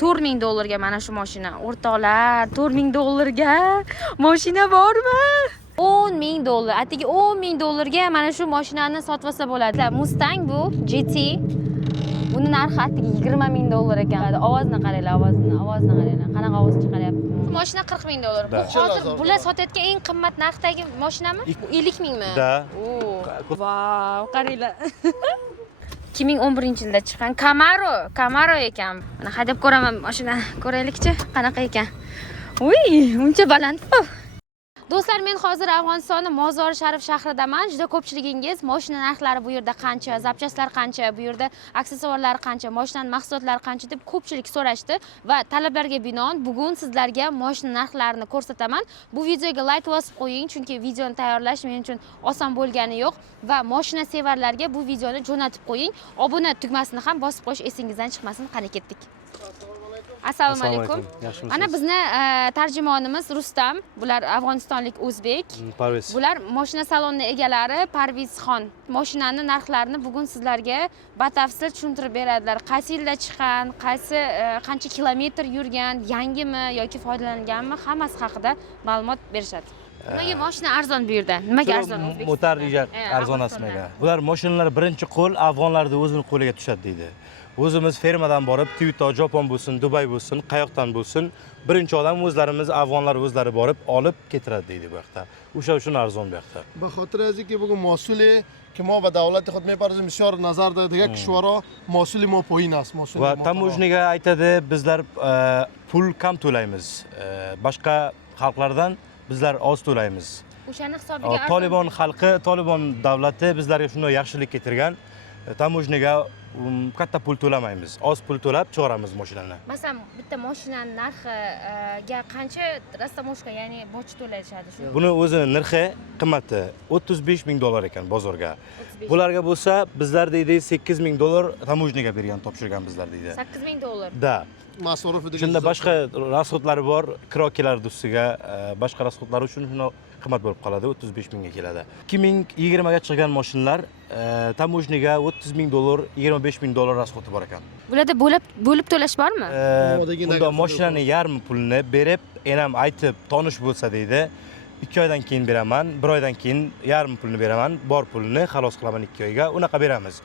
$4000 mana shu mashina. O'rtoqlar, $4000 mashina bormi? $10,000. Atigi $10,000 mana shu mashinani sotib olsa bo'ladi. Mustang bu GT. Buni narxi atigi $20,000 ekan. Ovozini qaranglar, ovozini qaranglar. Qanaqa ovoz chiqaryapti? Bu mashina $40,000. Bu hozir bular sotayotgan eng qimmat narxdagi mashinami? 50,000mi? Da. Vau, qaranglar. 2011-yilda chiqqan Camaro ekan. Mana haydab ko'raman mashinani. Ko'raylikchi, qanaqa ekan. Uy, uncha baland-ku. Do'stlar, men hozir Afg'onistonning Mozori Sharif shahridaman. Juda ko'pchiligingiz mashina narxlari bu yerda qancha, zapchastlar qancha, bu yerda aksessuarlar qancha, mashinaning mahsulotlari qancha deb ko'pchilik so'rashdi va talablarga binoan bugun sizlarga mashina narxlarini ko'rsataman. Bu videoga like bosib qo'ying, chunki videoni tayyorlash men uchun oson bo'lgani yo'q va mashina sevarlarga bu videoni jo'natib qo'ying. Obuna tugmasini ham bosib qo'yish esingizdan chiqmasin. Qani ketdik. Assalomu alaykum. Ana bizni tarjimonimiz Rustam, bular afg'onistonlik o'zbek. Parviz. Bular mashina saloni egalari Parvizxon. Mashinani narxlarini bugun sizlarga batafsil tushuntirib beradilar. Qaysi yilda chiqqan, qancha kilometr yurgan, yangimi yoki foydalanganmi, hammasi haqida ma'lumot berishadi. Nimaga mashina arzon bu yerda? Nimaga arzon O'zbekistonda? Motor arzon asmaga. Bular mashinalar birinchi qo'l afg'onlarda o'zining qo'liga tushadi deydi. O'zimiz fermadan borib, Toyota, Japon bo'lsin, Dubay bo'lsin, qayoqdan bo'lsin, birinchi odam o'zlarimiz afg'onlar o'zlari borib olib ketiradi deydi bu yoqda. O'sha uchun arzon bu yoqda. به خاطر از اینکه بگم مسئولی که ما به دولت خود میپردازیم بسیار نظر داره دیگه کشورها مسئولی ما پایین است مسئولی Va tamojniga aytadi, bizlar pul kam to'laymiz. Boshqa xalqlardan bizlar oz to'laymiz. O'shani hisobiga Tolibon xalqi, Tolibon davlati bizlarga shunday yaxshilik keltirgan. Tamojniga katta pul to'lamaymiz. Oz pul to'lab chiqaramiz mashinani. Masalan, bitta mashinaning narxiga qancha rastamoshka, ya'ni boj to'lashadi shu? Buni o'zini narxi qimmati $35,000 ekan bozorga. Bularga bo'lsa, bizlar deydi $8,000 tamojniga bergan, topshirgan bizlar deydi. $8,000. Da. مصارف دیگه Shunda boshqa rasxodlari bor, kiro keladi ustiga, boshqa rasxodlar uchun shuni qimmat bo'lib qoladi, 35,000 ga keladi. 2020 ga chiqqan mashinalar tamojniga $30,000, $25,000 rasxodi bor ekan. Bularda bo'lib to'lash bormi? Bunda mashinani yarmi pulni berib, enam aytib, tonish bo'lsa deydi, 2 oydan keyin beraman, 1 oydan keyin yarmi pulni beraman, bor pulni xalos qilaman 2 oyga, unaqa beramiz.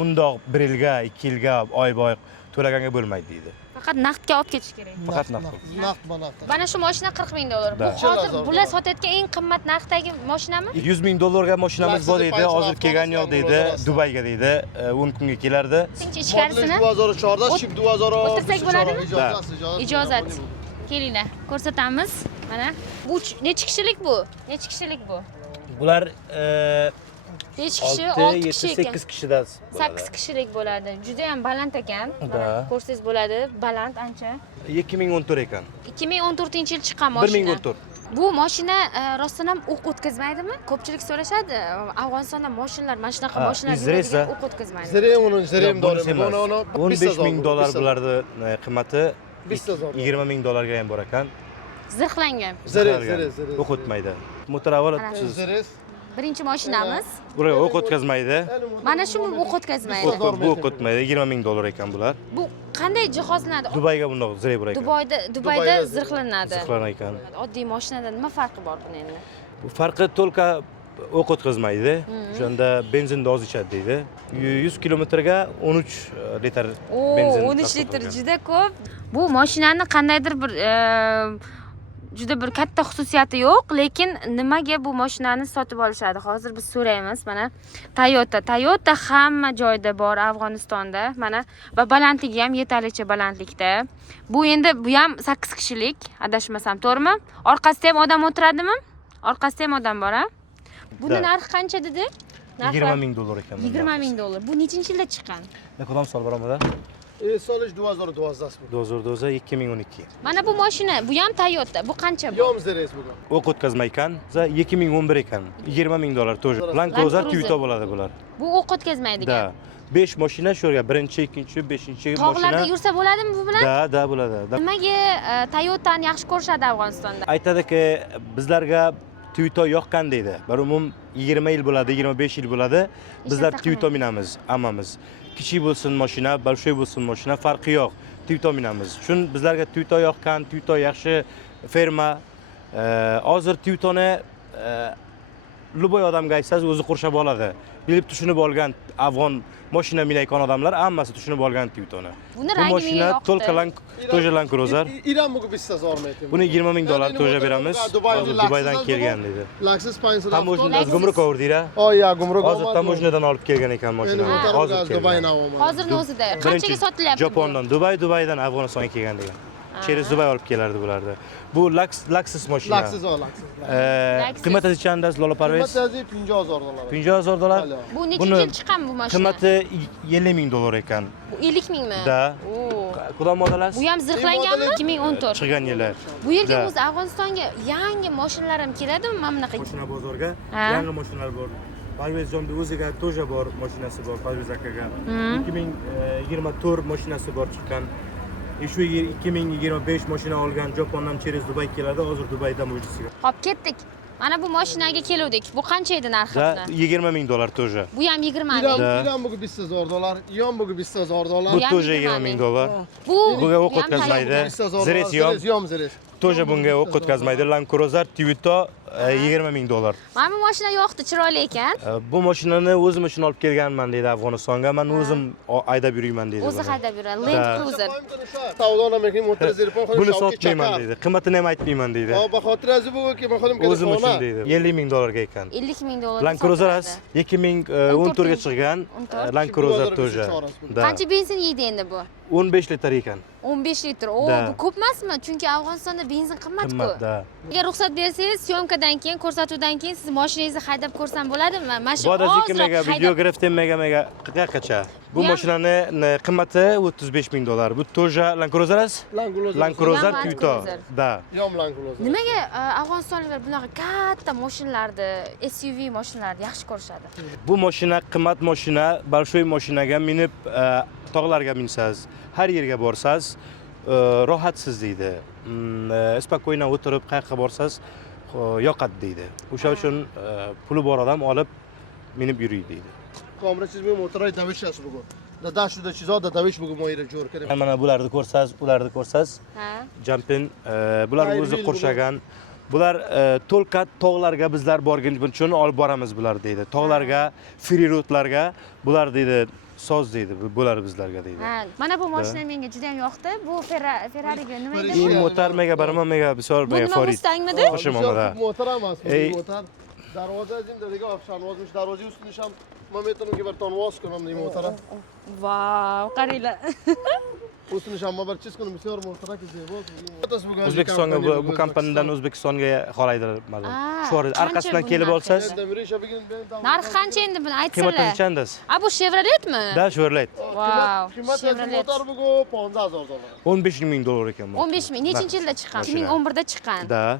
Mundoq 1 yilga, 2 yilga oy-boy to'laganga bo'lmaydi deydi. Faqat naqdga olib ketish kerak. Faqat naqd. نقد به نقد Mana shu mashina $40,000. Bu hozir bular sotayotgan eng qimmat narxdagi mashinami? $100,000 ga mashinamiz bor deydi, hozir kelgan yo'q deydi, Dubayga deydi, 10 kunga kelardi. Ichkarisini 2014 ship 2000 o'tirsak bo'ladimi? ijozat Ijozat. Kelinglar, ko'rsatamiz. Mana bu necha kishilik bu? Necha kishilik bu? Bular Necha kishi? 6 6 kishi ekan. 8 kishidan 8 kishilik bo'ladi. Juda ham baland ekan. Da. Ko'rsangiz bo'ladi, baland ancha. 2014 ekan. 2014-yil chiqqan mashina. 1014. Bu mashina rostdan ham o'q o'tkazmaydimi? Ko'pchilik so'rashadi. Afg'onistonda mashinalar, mana shunaqa mashinalar izresa. o'q o'tkazmaydi. زریم اونو زریم داریم $15,000 bularni qimmati $20,000 ga ham bor ekan. Zirhlangan. زره O'q o'tmaydi. Motor avval زره Birinchi mashinamiz. buraya o'q o'tkazmaydi. Mana shu o'q o'tkazmaydi. Bu o'q o'tmaydi, $20,000 ekan bular. Bu qanday jihozlanadi? Dubayga bundoq zirey bor ekan. Dubayda zirhlanadi. Zirhlanar ekan. Oddiy mashinadan nima farqi bor buni endi? Bu farqi to'lqa o'q o'tkazmaydi. O'shanda benzinni oz ichadi deydi. 100 kilometrga 13 litr benzin. 13 litr juda ko'p. Bu mashinani qandaydir bir juda bir katta xususiyati yo'q, lekin nimaga bu mashinani sotib olishadi? Hozir biz so'raymiz. Mana Toyota hamma joyda bor Afg'onistonda. Mana va balandligi ham yetarlicha balandlikda. Bu endi bu ham 8 kishilik, adashmasam, to'g'rimi? Orqasida ham odam o'tiradimi? Orqasida ham odam bor, ha? Buni narxi qancha dedi? $20,000 ekan. $20,000. Bu nechinchi yilda chiqqan? Ne kadar sal baramada? سالش 2012 است 2012 2012. Mana bu mashina, bu ham Toyota. Bu qancha bu? یام زره است بگم O'q o'tkazmay ekan. 2011 ekan. $20,000 тоже. Land Cruiser Toyota bo'ladi bular. Bu o'q o'tkazmaydigan. Da. 5 mashina shu yerga, birinchi, ikkinchi, 5-chi mashina. Tog'larda yursa bo'ladimi bu bilan? Da, bo'ladi. Nimaga Toyotani yaxshi ko'rishadi Afg'onistonda? Aytadiki, bizlarga Toyota yoqqan deydi. Bir umum 20 yil bo'ladi, 25 yil bo'ladi. Bizlar Toyota minamiz, hammamiz. Kichik bo'lsin mashina, большой bo'lsin mashina, farqi yo'q. Twi'to minamiz. Chun bizlarga Twi'to yoqqan, Twi'to yaxshi ferma. Hozir Twi'toni любой odamga aytsangiz o'zi qurshab oladi. Bilib tushunib olgan afg'on mashina minayotgan odamlar hammasi tushunib olgan Twi'toni. Buni Bu rangi menga mashina yoqdi. to'liq to'ja Land Cruiser. İran bugün biz size zor metin. Buni 20 ming dollar to'ja beramiz. Hozir Dubaydan kelgan dedi. Laksız payınsı da. Tamojnadan gumruk overdira. O ya gumruk Hozir tamojnadan olib kelgan ekan mashinani. Hozir Dubai kelgan. navoma. Hozirni o'zida qanchaga sotilyapti? Japondan, Dubaydan Afg'onistonga kelgan degan. Через Dubay olib kelardi bularni. Bu Lexus mashina. Laksız o laksız. Qiymati qanchanda Lola Parvez? Qiymati 50,000 dolar. 50,000 dolar. Bu necha yil chiqqan bu mashina? Qiymati 50 ming dollar ekan. Bu 50 mingmi? Da. Oo. Xudo modalas? Bu ham zirhlanganmi? 2014. Chiqqan yillar. Bu yerga Da. o'zi Afg'onistonga yangi mashinalar ham keladimi mana bunaqa? Mashina bozorga Ha. yangi mashinalar bor. Parvezjonda o'ziga to'ja bor, mashinasi bor Parvez akaga. 2024 mashinasi bor chiqqan. Shu 2025 mashina olgan Japondan через Dubay keladi. Hozir Dubayda mujisiga. Hop, ketdik. Mana bu mashinaga keluvdik. Bu qancha edi narxi? Da 20 ming dollar to'ja. Bu ham 20 ming. İran bugün biz size zor dolar. İran bugün biz size zor dolar. Bu ham to'ja 20 20 ming dollar. Bu Bunga o'q bu ham o'tkazmaydi. Biz size zor dolar. Zres yom. Zres yom zres. To'ja bunga o'q o'tkazmaydi. Land Cruiser Twi'to 20 ming dollar. Mana bu mashina yoqdi, chiroyli ekan. Bu mashinani o'zim uchun olib kelganman deydi Afg'onistonga. Men o'zim haydab yurayman deydi. O'zi buni. haydab yuradi. Land Cruiser. Savdona mekin motor zirpon Buni sotmayman deydi. Qiymatini ham aytmayman deydi. Ba xotir az bu ki men xodim O'zim uchun deydi. 50 ming dollarga ekan. 50 ming dollar. Land Cruiser 2014 ga chiqqan. 14. Land Cruiser to'ja. Da. Qancha benzin yeydi endi bu? 15 litr ekan. 15 litr. O, Da. bu ko'p emasmi? Chunki Afg'onistonda benzin qimmat-ku. Qimmat, da. Agar ruxsat bersangiz, syomkadan keyin, ko'rsatuvdan keyin siz mashinangizni haydab ko'rsam bo'ladimi? Mana shu Bodaziki ozroq mega haydab. videograf mega qaqacha. Bu Bu ham- mashinani qiymati 35 ming dollar. Bu to'ja Land Cruiser as? Land Cruiser Land Twi'to. Cruiser. Da. Yom lan kuloz. Nimaga afg'onistonliklar bunaqa katta mashinalarni, SUV mashinalarni yaxshi ko'rishadi? Bu mashina qimmat mashina, большой mashinaga minib tog'larga minsangiz, har yerga borsangiz rohatsiz deydi. Spokойно o'tirib qayerga borsangiz yoqadi deydi. O'sha uchun puli bor odam olib minib yuriydi deydi. Kamera çizmeyi motora davish yas bugün. Da shuda chizo da davish bugün moyira jo'r kerak. Mana bularni ko'rsangiz, ularni ko'rsangiz, Ha? jumping bular o'zi qo'rshagan. Bular to'lqat tog'larga bizlar borgan uchun olib boramiz bular deydi. Tog'larga, free roadlarga bular deydi soz deydi. Bular bizlarga deydi. Ha, mana bu mashina menga juda ham yoqdi. Bu Ferrari'ga nima edi? این موتر mega barman mega bisor Bu mega nima farid. Mustangmidi? Hoşum amada. Motor emas, Ey. bu motor. Darvoza azim dediga afshanvozmish, darvoza ustunish ham men metroga bir tonvoz kunam bu motora. Vau, qaranglar. Ustunish ham bir chiz kunam bisyor motora ki zebo. O'zbekistonga bu kompaniyadan O'zbekistonga xolaydir mazmun. Ah, Shu arkasidan qancha kelib bu olsangiz, Narxi qancha endi buni qiymati aytsinlar. nechandas? A bu Chevroletmi? Da Chevrolet. Vau, Qiymat Chevrolet. motor bu 15000 dolar. 15 ming dollar ekan bu. 15 ming. Nechinchi yilda chiqqan? Mashina. 2011da chiqqan. Da.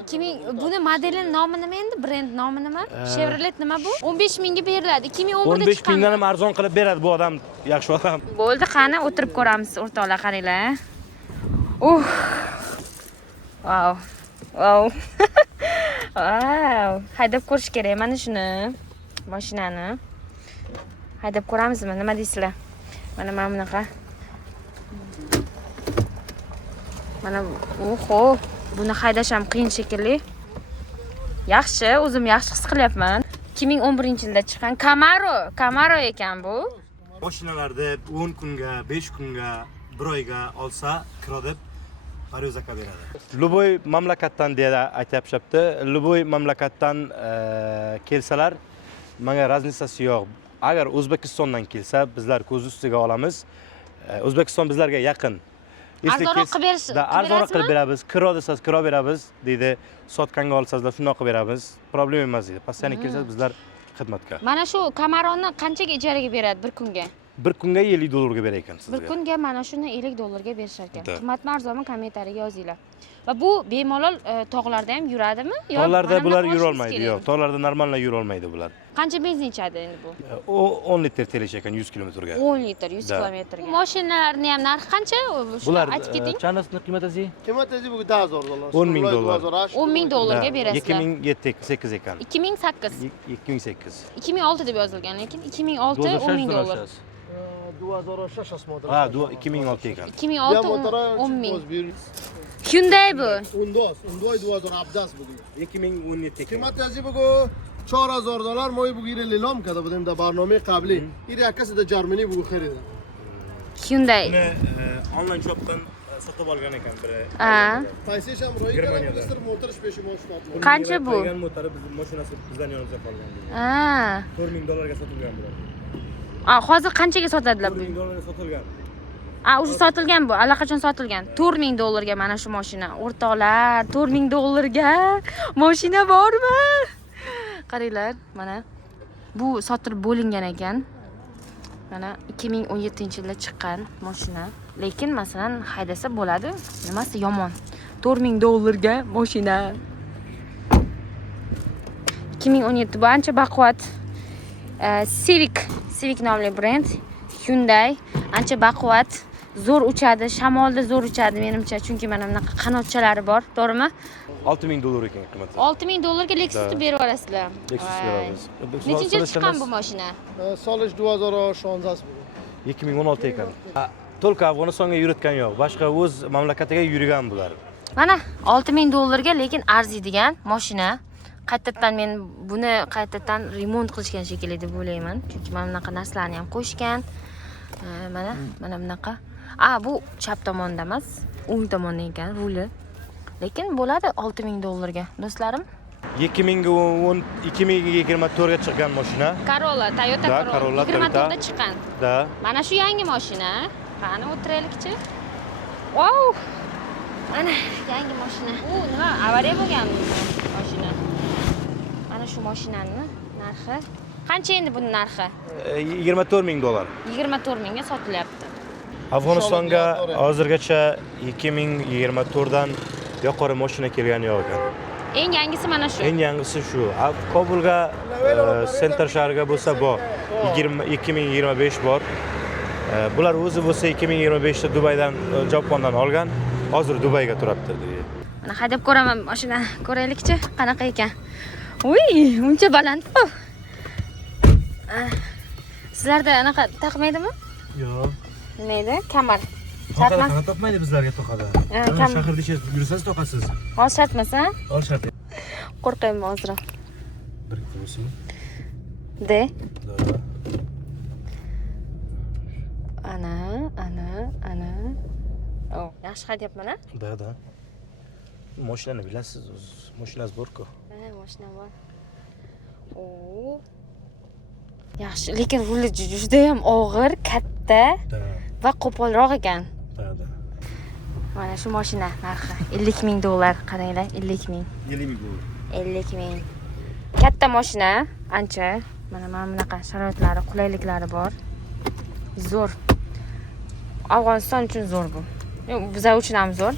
2000 buni modelining nomi nima endi? Brend nomi nima? Chevrolet nima bu? 15 mingga beriladi. 2011da 15 chiqqan. mingdan ham arzon qilib beradi bu odam, yaxshi odam. Bo'ldi, qani o'tirib ko'ramiz o'rtoqlar, qaranglar. Vau. Vau. Vau. Haydab ko'rish kerak mana shuni. Mashinani. Haydab ko'ramizmi? Nima deysizlar? Mana bunaqa. Mana oho, buni haydash ham qiyin shekilli. Yaxshi, o'zim yaxshi his qilyapman. 2011-yilda chiqqan Camaro ekan bu. Mashinalarda 10 kunga, 5 kunga, 1 oyga olsa, kiro deb ariza beradi. Любой mamlakatdan deya aytyapti. Любой mamlakatdan kelsalar, menga raznisasi yo'q. Agar O'zbekistondan kelsa, bizlar ko'z ustiga olamiz. O'zbekiston bizlarga yaqin. Arzonroq qilib berish. Arzonroq qilib beramiz. Kiro desangiz kiro beramiz deydi. Sotqanga olsangizlar shundoq qilib beramiz. Problem emas deydi. Постоянно kelsangiz bizlar xizmatga. Mana shu Camaroni qanchaga ijaraga beradi bir kunga? Bir kunga 50 dollarga berar ekan sizga. Bir kunga mana shuni 50 dollarga berishar ekan. Da. Qimmatmi arzonmi kommentariyaga yozinglar. Va bu bemalol tog'larda ham yuradimi? Yo, Tog'larda mana bular bunaqa yura oshingiz olmaydi. kerakmi? Yo'q, tog'larda normalniy yura olmaydi bular. Qancha benzin ichadi endi bu? O 10 litr telish ekan 100 kilometrga. 10 litr 100 Da. kilometrga. Bu mashinalarning ham narxi qancha? Shuni Bular aytib keting. chanasini qiymati Qiymat bu 10000 dolar. 10 ming dollar. 10 ming dollarga berasizlar. 2008 ekan. 2008. 2008. 2006 deb yozilgan, lekin 2006 10 ming dollar. 2006 است مادر. Ha, 2006 ekan. 2006 10 ming. ming. Hyundai bu. Undos, Undoy 2017 است بگیم. 2017 ekan. قیمت ازی بگو $4000 ما بگیره لیلام کرده بودیم در برنامه قبلی. این یک کسی در جرمنی بگو خریده. Hyundai. Onlayn shopdan sotib olgan ekan biri. Ha. Paysayş ham ro'yi Germaniyada. kelib, motorish peshi mo'shnat. Qancha bu? Qo'ygan motori biz mashinasi bizdan yonimizda qolgan. Ha. $4000 ga sotilgan bular. Hozir qanchaga sotadilar bu? $4000 ga sotilgan. O'zi sotilgan bu, allaqachon sotilgan. $4000 ga mana shu mashina. O'rtoqlar, $4000 ga mashina bormi? Qaranglar, mana bu sotilib bo'lingan ekan. Mana 2017-yilda chiqqan mashina. Lekin masalan haydasa bo'ladi, nimasi yomon. $4000 ga mashina. 2017 bu ancha baquvvat. Civic nomli brend. Hyundai ancha baquvvat, zo'r uchadi, shamolda zo'r uchadi menimcha, chunki mana bunaqa qanotchalari bor, to'g'rimi? $6000 ekan qiymati. $6000 ga Lexus'ni berib olasizlar. Lexus beramiz. Nechinchi yil chiqqan bu mashina? Solish 2016 است بگیم. 2016 ekan. To'liq Afg'onistonga yuritgan yo'q. Boshqa o'z mamlakatiga yurgan bular. Mana $6000 ga, lekin arziydigan mashina. Qaytadan men buni qaytadan remont qilishgan shekilli deb o'ylayman, chunki mana bunaqa narsalarni ham qo'shgan. Mana bunaqa. Bu chap tomonda emas, o'ng tomonda ekan ruli. Lekin bo'ladi $6000 ga, do'stlarim. 2024 ga chiqqan mashina. Corolla, Toyota Da, Corolla Corolla, 24 da chiqqan. Da. Mana shu yangi mashina. Qani o'tiraylikchi. Wow! Mana yangi mashina. Nima, avariya bo'lgan mashina. Mana shu mashinaning narxi qancha endi buning narxi? $24000. 24000 ga sotilyapti. Afg'onistonga hozirgacha 2024 dan yuqori mashina kelgani yo'q ekan. Eng yangisi mana shu. Eng yangisi shu. Kobulga, Center shahriga bo'lsa bor. 2025 bor. Bular o'zi bo'lsa 2025 da Dubaydan, Japondan olgan. Hozir Dubayga turibdi. Mana haydab ko'raman, mashina ko'raylikchi, qanaqa ekan. Uy, uncha baland-ku. Sizlarda anaqa taqmaydimi? Yo'q. Nima edi? Kamar. Shartmas. Qana topmaydi bizlarga to'qada. Shaharda yursangiz to'qasiz. Hozir shartmasa? Hozir shart. Qo'rqayman hozir. Bir bo'lsin. De. Da. Ana. Yaxshi haydayapman-a? Da. Mashinani bilasiz, mashinasi bor-ku. Mashina bor. Yaxshi, lekin ruli juda ham og'ir, katta va qo'polroq ekan. Da. Mana shu mashina narxi $50000, qaranglar, $50000. $50000. Katta mashina, ancha. Mana bunaqa sharoitlari, qulayliklari bor. Zo'r. Afg'oniston uchun zo'r bu. Bizlar uchun ham zo'r.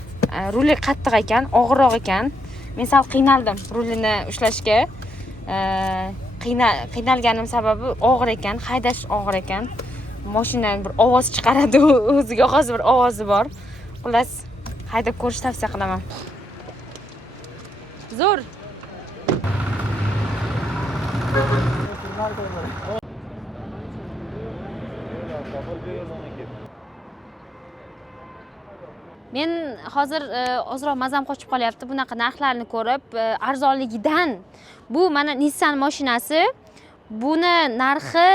Ruli qattiq ekan, og'irroq ekan. Men sal qiynaldim rulini ushlashga. Qiynalganim sababi og'ir ekan, haydash og'ir ekan. Mashinaning bir ovoz chiqaradi, o'ziga xos bir ovozi bor. Xullas, haydab ko'rish tavsiya qilaman. Zo'r. Men hozir ozroq mazam qochib qolyapti bunaqa narxlarni ko'rib, arzonligidan. Bu mana Nissan mashinasi. Buni narxi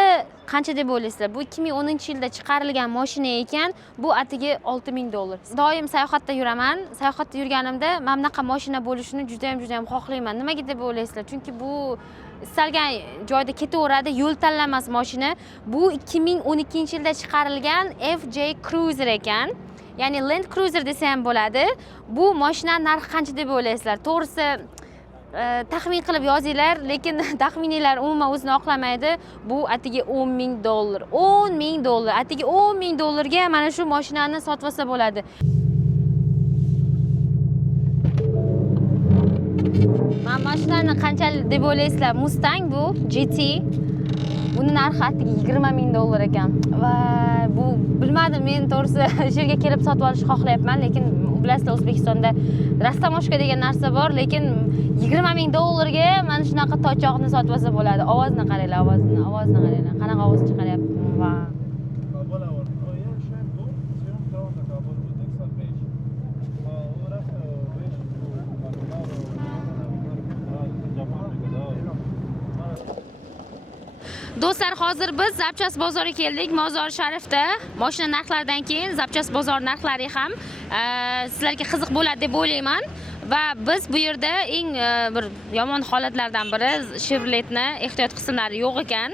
qancha deb o'ylaysizlar? Bu 2010-yilda chiqarilgan mashina ekan. Bu atigi $6000. Doim sayohatda yuraman. Sayohatda yurganimda mana bunaqa mashina bo'lishini juda ham xohlayman. Nimaga deb o'ylaysizlar? Chunki bu istalgan joyda ketaveradi, yo'l tanlamas mashina. Bu 2012-yilda chiqarilgan FJ Cruiser ekan. Ya'ni Land Cruiser desa ham bo'ladi. Bu mashina narxi qancha deb o'ylaysizlar? To'g'risi taxmin qilib yozinglar, lekin taxminlar umuman o'zini oqlamaydi. Bu atigi $10,000. $10,000. Atigi $10,000 ga mana shu mashinani sotib olsa bo'ladi. Mana mashinani qanchalik deb o'ylaysizlar? Mustang bu GT. Buni narxi atigi $20,000 ekan. Va bu bilmadim, men to'g'risi shu yerga kelib sotib olishni xohlayapman, lekin bilasizlar O'zbekistonda rastamoshka degan narsa bor, lekin $20,000 ga mana shunaqa tochoqni sotib olsa bo'ladi. Ovozini qaranglar, ovozini qaranglar. Qanaqa ovoz chiqaryapti? Va Do'stlar, hozir biz Zapchast bozoriga keldik. Mozor Sharifda mashina narxlaridan keyin Zapchast bozor narxlari ham sizlarga qiziq bo'ladi deb o'ylayman. Va biz bu yerda eng bir yomon holatlardan biri Chevrolet'ni ehtiyot qismlari yo'q ekan.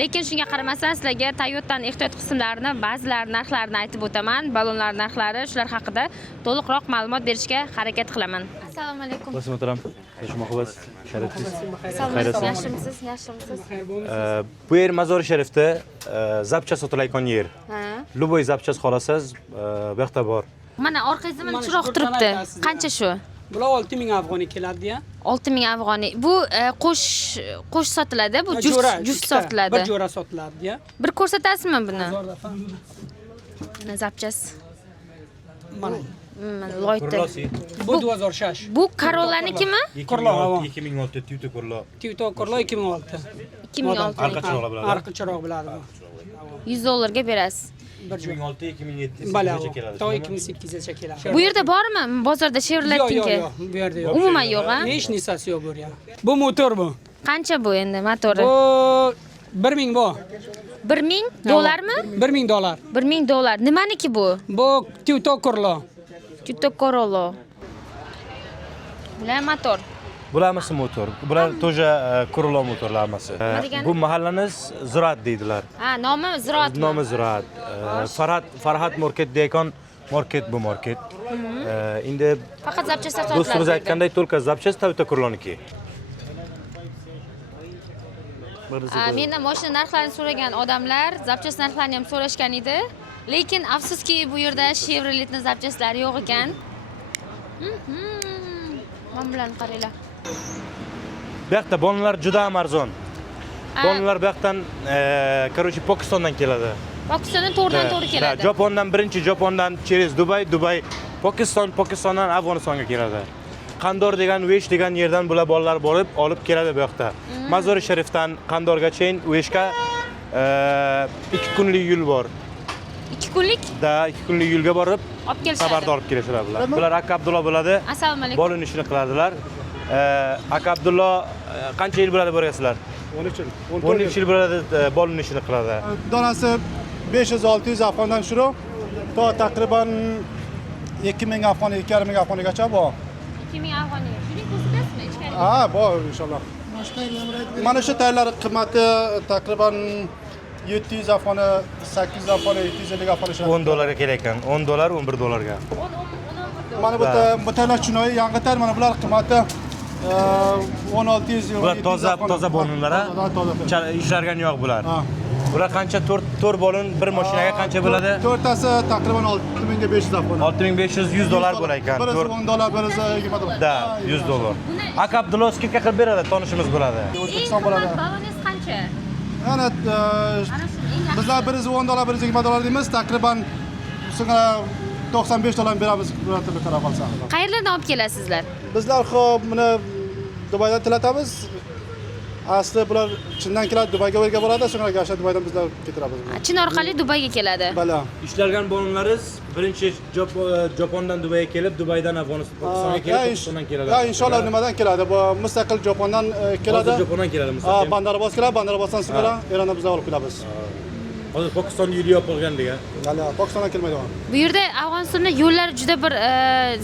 Lekin shunga qaramasdan sizlarga Toyota'ning ehtiyot qismlarini, ba'zilar narxlarini aytib o'taman, balonlar narxlari, shular haqida to'liqroq ma'lumot berishga harakat qilaman. Assalomu alaykum. Muhtaram. Xushmuxbas. Sharafsiz. Yaxshimisiz? Yaxshimisiz? Bu yer Mozor Sharifda zapchast sotilayotgan yer. Ha. Luboy zapchast xohlasangiz, bu yoqda bor. Mana orqangizda mana chiroq turibdi. Qancha shu? Bular 6000 afg'oniy keladi-ya. 6000 afg'oniy. Bu qo'sh sotiladi, bu juft sotiladi. Bir jo'ra sotiladi-ya. Bir ko'rsatasizmi buni? Mana zapchast. Mana Loyta. bu 2006. Bu Corolla'nikimi? 2006 Toyota Corolla. Toyota Corolla 2006. 2006. Arqa chiroqlar bilan. Arqa chiroq biladi bu. $100 berasiz. Bir jo'ra. 2006-2007 Bala, keladi. to 2008gacha keladi. Bu yerda bormi? Bozorda Chevrolet'niki? Yo'q, bu yerda yo'q. Umuman yo'q, ha? Hech narsasi yo'q bu yerda. Bu motor bu. Qancha bu endi motori? Bu 1000 bu. $1000 $1000. $1000. Nimaniki bu? Bu Toyota Corolla. Toyota Corolla. Bular motor. Bularmisi motor. Bular to'ja Corolla motorlarmisi. degani? Bu mahallamiz Ziroat deydilar. Ha, nomi Ziroat. Nomi Ziroat. Farhat market deykan market bu market. Endi Faqat zapchast sotiladi. do'stimiz aytganday to'lka zapchast Toyota Corolla'niki. Mendan mashina narxlarini so'ragan odamlar zapchast narxlarini ham so'rashgan edi. Lekin afsuski bu yerda Chevrolet'ning zapchastlari yo'q ekan. Mana bilan qaranglar. Bu yoqda bolalar juda ham arzon. Bolalar bu yoqdan, короче, Pokistondan keladi. Pokistondan to'g'ridan to'g'ri keladi. Japondan Japondan через Dubay, Pokistondan Afg'onistonga keladi. Qandor degan Uesh degan yerdan bular bolalar borib olib keladi bu yoqda. Mozor Sharifdan Qandorgacha Ueshga 2 kunlik yo'l bor. 2 kunlik? Da 2 kunlik yo'lga borib Olib kelishadi. xabarda olib kelishlar bular. Bular aka Abdullo bo'ladi. Assalomu alaykum. Bolin ishini qiladilar. Aka Abdullo qancha yil bo'ladi borasizlar? 13 yil. 13 yil bo'ladi bolin ishini qiladi. Donasi 500-600 afg'ondan shuru to taqriban 2000 afg'on, 2500 afg'onigacha bor. 2000 afg'oniy. Shuni ko'rsatasizmi ichkari? Ha, bor inshaalloh. Mana shu tayyorlar qiymati taqriban 700 afg'oni, 800 afg'oni, 750 afg'oni $10 ga kelar ekan. $10, $11 ga. Mana bu tayyorlar chinoy yangi tayyor, mana bular qiymati 1600 euro. Bular toza bolinlar, ha? Ishlargan yo'q bular. Bular qancha 4 bolin bir mashinaga qancha bo'ladi? To'rttasi taqriban 6500 afg'on. $6500 $100 bo'lar ekan. Birisi $10, birisi $20. Da, $100. Aka Abdullo skidka qilib beradi, tanishimiz bo'ladi. O'zbekiston bo'ladi. Baloningiz qancha? Ana bizlar birisi $10, birisi $20 deymiz. Taqriban sizga $95 beramiz, birorta qarab qolsa. Qayerlardan olib kelasizlar? Bizlar xo'p, buni Dubaydan tilatamiz. Asli bular Chindan keladi, Dubayga o'rga boradi, so'ngra Gasha Dubaydan bizlar ketiramiz. Chin orqali Dubayga keladi. Bala. Ishlargan bolinlaringiz birinchi Japondan Dubayga kelib, Dubaydan Afg'onistonga kelib, Pokistondan keladi. Ha, inshaalloh nimadan keladi? Bu mustaqil Japondan keladi. Hozir Japondan keladi Ha, mustaqil. Bandarobod keladi, Bandaroboddan so'ngra Erondan bizlar olib kelamiz. Hozir Pokiston yo'li yopilgan degan. Bala, Pokistondan kelmaydi. Bu yerda Afg'onistonda yo'llar juda bir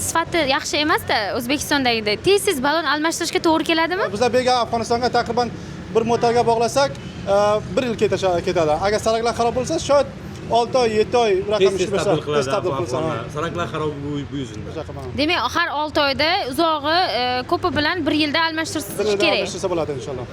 sifati yaxshi emas-da, O'zbekistondagidek. Tez balon almashtirishga to'g'ri keladimi? Bizlar bega Afg'onistonga taqriban bir motorga bog'lasak, 1 yil ketadi. Agar saraklar xarob bo'lsa, shoyat 6 oy, 7 oy raqam ish bersa, stabil qilsa. Saraklar xarob bu yuzunda. Demak, har 6 oyda uzog'i ko'pi bilan 1 yilda almashtirish kerak. Almashtirsa bo'ladi inshaalloh.